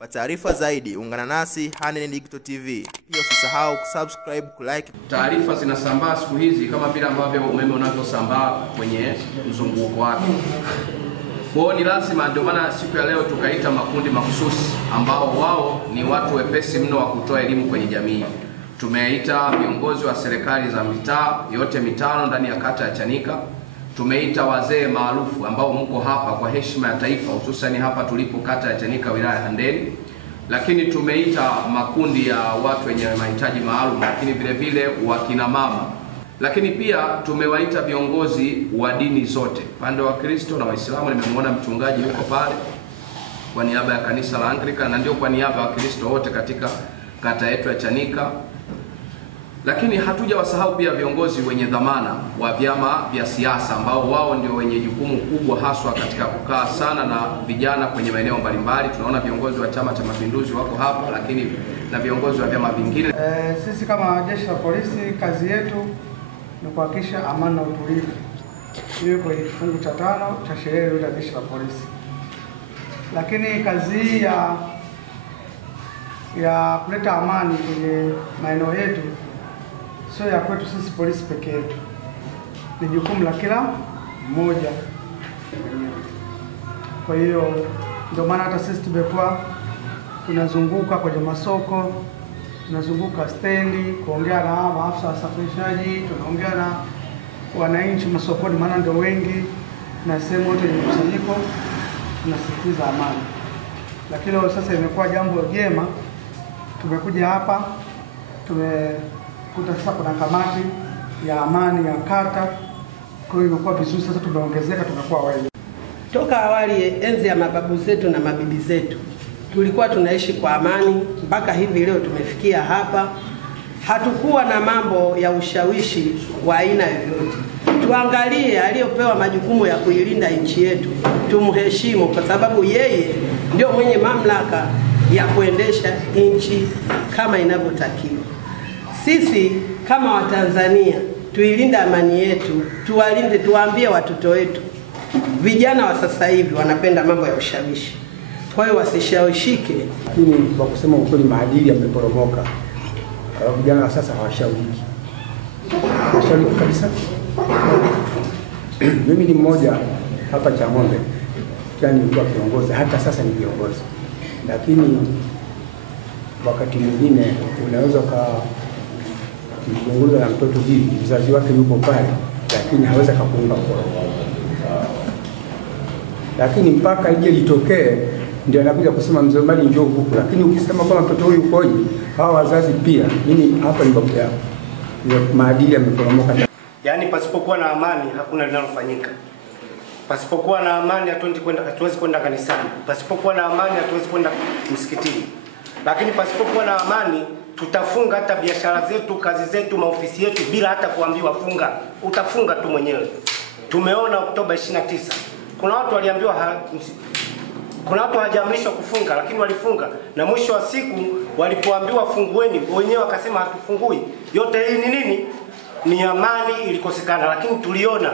Kwa taarifa zaidi ungana nasi Handeni Digital TV. Pia usisahau kusubscribe, kulike. Taarifa zinasambaa siku hizi kama vile ambavyo umeme unavyosambaa kwenye mzunguko wake. Kwa ni lazima, ndio maana siku ya leo tukaita makundi mahususi ambao wao ni watu wepesi mno wa kutoa elimu kwenye jamii. Tumeita viongozi wa serikali za mitaa yote mitano ndani ya kata ya Chanika. Tumeita wazee maarufu ambao mko hapa kwa heshima ya taifa, hususan hapa tulipo kata ya Chanika wilaya ya Handeni. Lakini tumeita makundi ya watu wenye mahitaji maalum, lakini vile vile wakina mama. Lakini pia tumewaita viongozi wa dini zote, pande wa Kristo na Waislamu. Nimemwona mchungaji yuko pale kwa niaba ya kanisa la Anglican na ndio kwa niaba ya Kristo wote katika kata yetu ya Chanika. Lakini hatujawasahau pia viongozi wenye dhamana wa vyama vya siasa ambao wao ndio wenye jukumu kubwa haswa katika kukaa sana na vijana kwenye maeneo mbalimbali. Tunaona viongozi wa Chama cha Mapinduzi wako hapa, lakini na viongozi wa vyama vingine. Sisi kama jeshi la polisi, kazi yetu ni kuhakikisha amani na utulivu. Hiyo kwenye kifungu cha 5 cha sheria ya jeshi la polisi. Lakini kazi hii ya kuleta amani kwenye maeneo yetu sio ya kwetu sisi polisi peke yetu, ni jukumu la kila mmoja. Kwa hiyo ndio maana hata sisi tumekuwa tunazunguka kwenye masoko, tunazunguka stendi kuongea na maafisa wa usafirishaji, tunaongea na wananchi masokoni, maana ndio wengi na sehemu yote yenye mkusanyiko, tunasisitiza amani. Lakini leo sasa imekuwa jambo jema, tumekuja hapa tumekuta sasa kuna kamati ya amani ya kata, kwa hiyo imekuwa vizuri. Sasa tumeongezeka, tumekuwa wengi. Toka awali, enzi ya mababu zetu na mabibi zetu, tulikuwa tunaishi kwa amani mpaka hivi leo tumefikia hapa. Hatukuwa na mambo ya ushawishi wa aina yoyote. Tuangalie aliyopewa majukumu ya kuilinda nchi yetu, tumheshimu kwa sababu yeye ndio mwenye mamlaka ya kuendesha nchi kama inavyotakiwa. Sisi kama Watanzania tuilinde amani yetu, tuwalinde, tuwaambie watoto wetu. Vijana wa sasa hivi wanapenda mambo ya ushawishi, kwa hiyo wasishawishike. Lakini kwa kusema ukweli, maadili yameporomoka. Vijana wa sasa hawashawiki kabisa. Mimi ni mmoja hapa Chang'ombe, yani nilikuwa kiongozi, hata sasa ni kiongozi. Lakini wakati mwingine unaweza kuzungumza na mtoto hivi, mzazi wake yuko pale, lakini hawezi kukuunga mkono. Lakini mpaka ije litokee ndio anakuja kusema mzee mali njoo huku. Lakini ukisema kama mtoto huyu ukoje, hawa wazazi pia, mimi hapa ni babu yao. Maadili yameporomoka. Yaani pasipokuwa na amani hakuna linalofanyika. Pasipokuwa na amani hatuwezi kwenda kanisani. Pasipokuwa na amani hatuwezi kwenda msikitini. Lakini pasipokuwa na amani tutafunga hata biashara zetu, kazi zetu, maofisi yetu bila hata kuambiwa funga. Utafunga tu mwenyewe. Tumeona Oktoba 29. Kuna watu waliambiwa kuna watu hawajaamrishwa kufunga lakini walifunga, na mwisho wa siku walipoambiwa fungueni wenyewe wakasema hatufungui. Yote hii ni nini? Ni amani ilikosekana, lakini tuliona